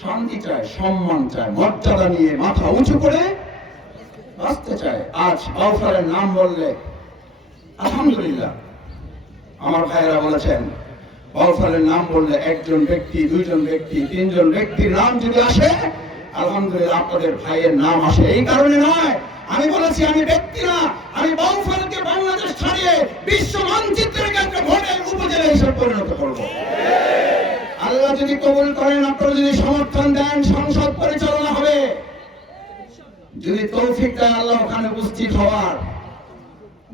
শান্তি চায়, সম্মান চায়, মর্যাদা নিয়ে মাথা উঁচু করে বাঁচতে চায়। আজ বাউফারের নাম বললে, আলহামদুলিল্লাহ। আমার ভাইয়েরা বলেছেন বাউফারের নাম বললে একজন ব্যক্তি, দুইজন ব্যক্তি, তিনজন ব্যক্তির নাম যদি আসে, আলহামদুলিল্লাহ আপনাদের ভাইয়ের নাম আসে। এই কারণে নয়, আমি বলেছি আমি ব্যক্তি না, আমি বাউফালকে বাংলাদেশ ছাড়িয়ে বিশ্ব মানচিত্রের একটা ভোটের উপজেলা হিসেবে পরিণত করব আল্লাহ যদি কবুল করেন, আপনারা যদি সমর্থন দেন, সংসদ পরিচালনা হবে। যদি তৌফিক দেন, আল্লাহ ওখানে উপস্থিত হওয়ার।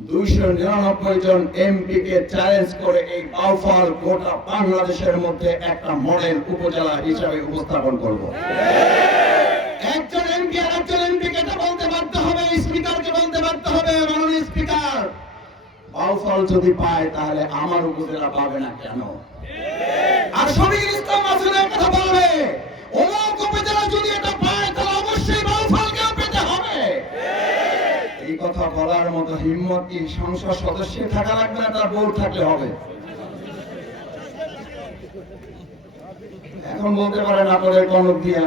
দুইশো নিরানব্বই জন এমপি কে চ্যালেঞ্জ করে এই বাউফল গোটা বাংলাদেশের মধ্যে একটা মডেল উপজেলা হিসাবে উপস্থাপন করব। একজন এমপি আর একজন এমপি কে বলতে বাধ্য হবে, স্পিকারকে বলতে বাধ্য হবে, মাননীয় স্পিকার। বাউফল যদি পায়, তাহলে আমার উপজেলা পাবে না কেন? আর শফিকুল ইসলাম কথা বলবে। অমুক উপজেলা যদি এটা পায়, তাহলে অবশ্যই পেতে হবে। এই কথা বলার মতো হিম্মত কি সংসদ সদস্য থাকা লাগবে না, তার থাকলে হবে? এখন বলতে পারেন আপনাদের কনক দিয়া।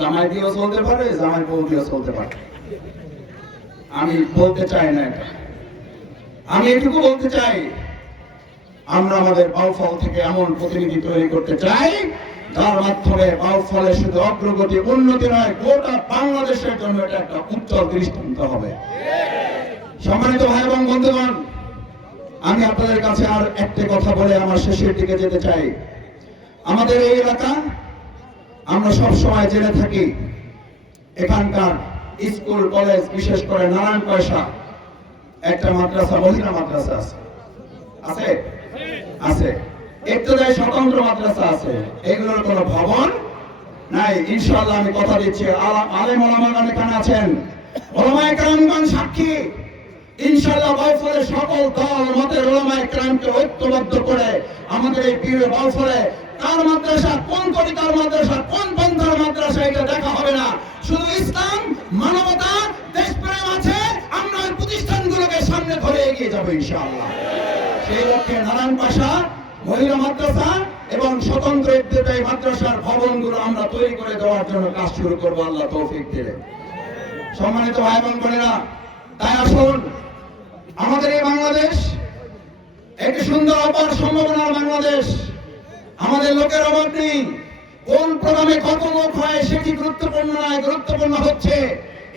জামাই দিয়েও চলতে পারে, জামাই বউ দিয়েও চলতে পারে। আমি বলতে চাই না এটা। আমি এটুকু বলতে চাই আমরা আমাদের বাউফল থেকে এমন প্রতিনিধি তৈরি করতে চাই, যার মাধ্যমে বাউফলে শুধু অগ্রগতি উন্নতি নয়, গোটা বাংলাদেশের জন্য এটা একটা উজ্জ্বল দৃষ্টান্ত হবে। সম্মানিত ভাই এবং বন্ধুগণ, আমি আপনাদের কাছে আর একটি কথা বলে আমার শেষের দিকে যেতে চাই। আমাদের এই এলাকা, আমরা সব সময় জেনে থাকি, এখানকার স্কুল, কলেজ, বিশেষ করে নারায়ণ পয়সা, একটা মাদ্রাসা, মহিলা মাদ্রাসা আছে। আছে? আছে। স্বতন্ত্র মাদ্রাসা আছে। এগুলোর ভবন নাই। ইনশাআল্লাহ আমি কথা দিচ্ছি। আলা- আলেম ওলামাগণ এখানে আছেন। ওলামায়ে কেরামগণ সাক্ষী। ইনশাআল্লাহ বাউফলের সকল দল, মতের ওলামায়ে কেরামকে ঐক্যবদ্ধ করে আমাদের এই প্রিয় বাউফলে কার মাদ্রাসা, কোন তরিকার মাদ্রাসা সেই লক্ষ্যে নারায়ণ পাশা, মহিলা মাদ্রাসা এবং স্বতন্ত্র ইবতেদায়ী মাদ্রাসার ভবনগুলো আমরা তৈরি করে দেওয়ার জন্য কাজ শুরু করব। আল্লাহ তৌফিক দিলে। সম্মানিত ভাই এবং বোনেরা, তাই আসুন, আমাদের এই বাংলাদেশ, একটি সুন্দর অপার সম্ভাবনার বাংলাদেশ। আমাদের লোকের অভাব নেই। কোন প্রোগ্রামে কত লোক হয় সেটি গুরুত্বপূর্ণ নয়, গুরুত্বপূর্ণ হচ্ছে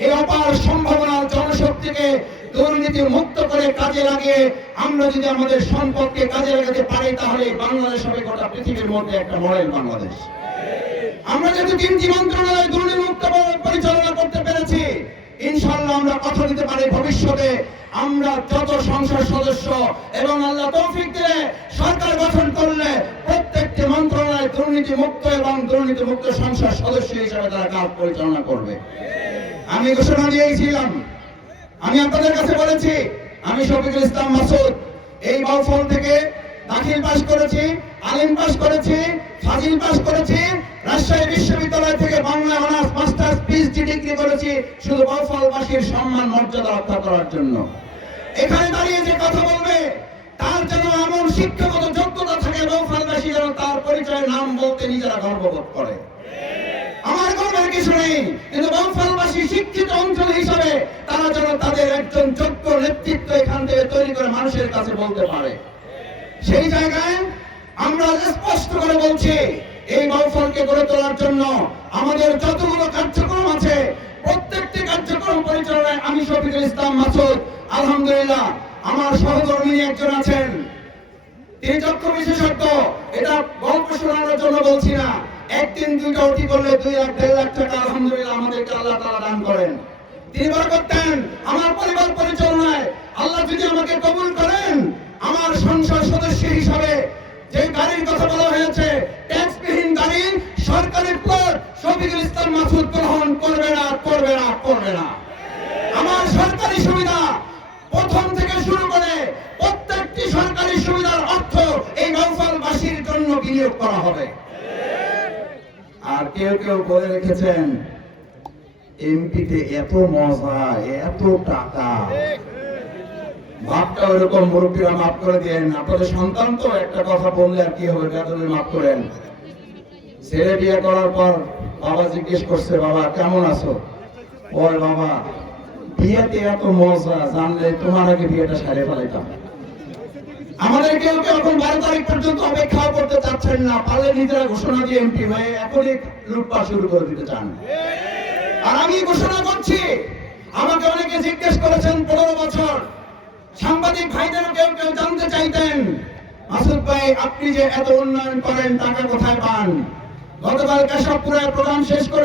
এই অপার সম্ভাবনার জনশক্তিকে দুর্নীতি মুক্ত করে কাজে লাগিয়ে আমরা যদি আমাদের সম্পদকে কাজে লাগাতে পারি, তাহলে বাংলাদেশ হবে গোটা পৃথিবীর মধ্যে একটা মডেল বাংলাদেশ। আমরা যেহেতু তিনটি মন্ত্রণালয় দুর্নীতিমুক্ত পরিচালনা করতে পেরেছি, ইনশাআল্লাহ আমরা কথা দিতে পারি ভবিষ্যতে। আমরা যত সংসদ সদস্য এবং আল্লাহ তৌফিক দিলে সরকার গঠন করলে প্রত্যেকটি মন্ত্রণালয় দুর্নীতি মুক্ত এবং দুর্নীতি মুক্ত সংসদ সদস্য হিসেবে তারা কাজ পরিচালনা করবে। আমি ঘোষণা দিয়েছিলাম আমি আপনাদের কাছে বলেছি, আমি শফিকুল ইসলাম মাসুদ। এই বাউফল থেকে দাখিল পাস করেছি, আলিম পাস করেছি, ফাজিল পাস করেছি, রাজশাহী বিশ্ববিদ্যালয় থেকে Bangla honours, masters, PhD degree করেছি, শুধু বাউফলবাসীর সম্মান, মর্যাদা রক্ষা করার জন্য। এখানে দাঁড়িয়ে যে কথা বলবে, তার যেন এমন শিক্ষাগত যোগ্যতা থাকে, বাউফলবাসী যেন তার পরিচয় নাম বলতে নিজেরা গর্ববোধ করে। আমার গর্বের কিছু নেই, কিন্তু বামফলবাসী শিক্ষিত অঞ্চল হিসাবে যেন তাদের একজন যোগ্য নেতৃত্ব এখান থেকে তৈরি করে মানুষের কাছে বলতে পারে। সেই জায়গায় আমরা স্পষ্ট করে বলছি, এই বাউফলকে গড়ে তোলার জন্য আমাদের যতগুলো কার্যক্রম আছে, প্রত্যেকটি কার্যক্রম পরিচালনায় আমি শফিকুল ইসলাম মাসুদ, আলহামদুলিল্লাহ, আমার সহকর্মী একজন আছেন। তিনি চক্ষু বিশেষজ্ঞ, এটা গল্প শোনানোর জন্য বলছি না। একদিন দুইটা অতি করলে দুই লাখ, দেড় লাখ টাকা আলহামদুলিল্লাহ আমাদেরকে আল্লাহ তারা দান করেন। তিনি বড় করতেন। আমার পরিবার পরিচালনায় আল্লাহ যদি আমাকে কবুল করেন, আমার সংসদ সদস্য হিসাবে যে গাড়ির কথা বলা হয়েছে, ট্যাক্সবিহীন গাড়ি সরকারি প্লট, শফিকুল ইসলাম মাসুদ গ্রহণ করবে না করবে না করবে না। আমার সরকারি সুবিধা প্রথম থেকে শুরু করে প্রত্যেকটি সরকারি সুবিধার অর্থ এই নৌফলবাসীর জন্য বিনিয়োগ করা হবে। আর কেউ কেউ বলে রেখেছেন এমপিতে এত মজা, এত টাকা। ভাবটা ওরকম, মুরব্বীরা মাফ করে দেন। আপনাদের সন্তান তো, একটা কথা বললে আর কি হবে বেতনে মাফ করেন। ছেলে বিয়ে করার পর বাবা জিজ্ঞেস করছে, বাবা, কেমন আছো? ওর বাবা, বিয়েতে এত মজা, জানলে তোমার আগে বিয়েটা সারে ফেলাইতাম। আমাদের কেউ কেউ এখন বারো তারিখ পর্যন্ত অপেক্ষা করতে চাচ্ছেন না, পারলে নিজেরা ঘোষণা দিয়ে এমপি হয়ে এখনই লুটপাট শুরু করে দিতে চান। আর আমি ঘোষণা করছি, আমাকে অনেকে জিজ্ঞেস করেছেন পনেরো বছর। সাংবাদিক ভাইদের কেউ কেউ জানতে চাইতেন আসল ভাই, আপনি যে এত উন্নয়ন করেন, টাকা কোথায় পান? গতকাল কেশবপুরের প্রোগ্রাম শেষ করে